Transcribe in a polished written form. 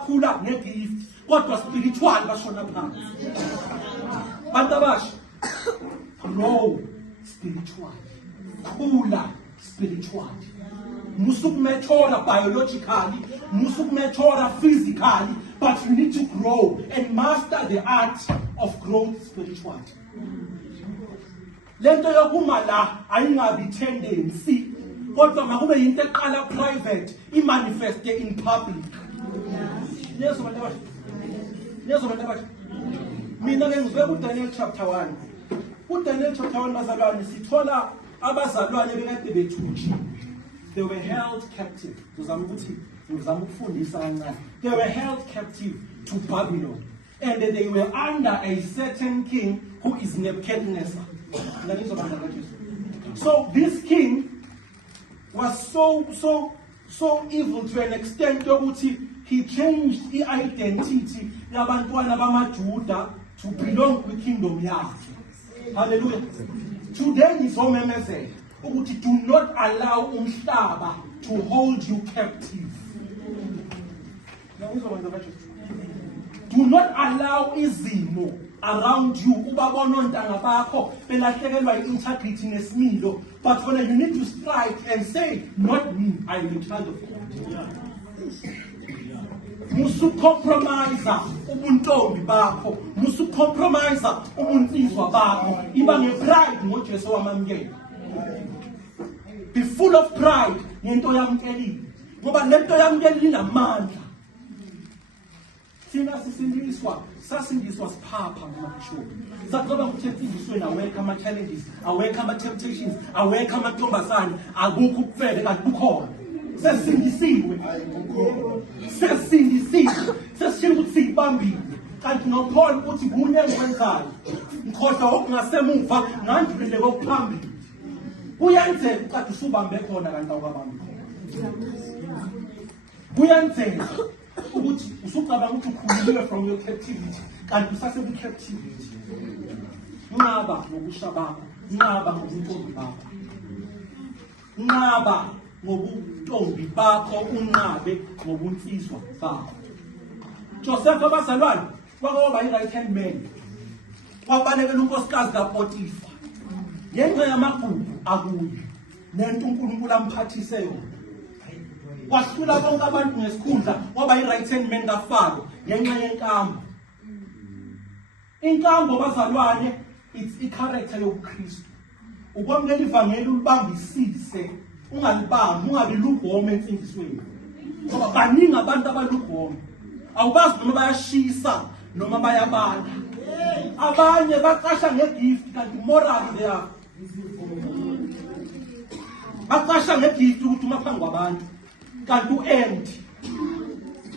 bakhula ngegift kodwa spiritual bashona phansi. Bantu abasha, grow spiritual, khula spiritual. Musukumature biologically, musukumature physically, but you need to grow and master the art of growth spiritually. Lento yokuma la ayingabi tendency, kodwa makube into eqala private, imanifeste in public. Lezo bantu abasha. Lezo bantu abasha. Mina ke ngizwe kuDaniel chapter 1. UDaniel chapter 1 bazalwane sithola abazalwane bekade bethutshiwe. They were held captive. They were held captive to Babylon. And they were under a certain king who is Nebuchadnezzar. So this king was so evil to an extent that he changed the identity of to belong to the kingdom. Hallelujah. Today is home. Do not allow umhlaba to hold you captive. Do not allow izimo around you ubabona ontanga bakho belahlekelwa integrity nesimilo, but when you need to strike and say, not me, I am a child of God. Musu compromise ubuntombi bakho, musu compromise ubunsizwa bakho, iba ngepride ngoJesu wamamkela. Be full of pride ngento yamkelile ngoba lento yamkelile inamandla. Thina sisindiswa siphapha ngomashoko. Sakuba ngithethiziswe awekho ama challenges, awekho ama temptations, awekho amantombazane, akukho ukufele kanti kukhona. Sesindisiwe. Sesishilo ukuthi sibambile. Kanti noPaul uthi kunye ngikwenzayo. Ngikhohlwa okungasemuva ngandlulele kokuphambili. Kuyenzeka ukade usubambe khona kanti awukabambi khona. Kuyenzeka ukuthi usucabanga ukuthi ukhululwe from your captivity kanti usase ku captivity. Unqaba ngokusha bakho, unqaba ngobuntombi bakho. Unqaba ngobuntombi bakho, unqabe ngobunsizwa bakho. Joseph abazalwane kwaba yi-right hand man. Kwabalekela unkosikazi kaPotifa. Ngenxa yamagugu akuyo nento uNkulunkulu amphathise yona. Wahlula bonke abantu ngesikhundla waba yi-right hand man kaFaro ngenxa yenkambo. Inkambo bazalwane, it's i-character yobuKristu. Ukwamukela ivangeli ulibambisise, ungalibambi, ungabi lugome emfundisweni. Ngoba baningi abantu abalugome. Awubazi noma bayashisa noma bayabala. Abanye baqasha ngegift kanti morally they are. Baqasha ngegift ukuthi uma phambi kwabantu kanti uend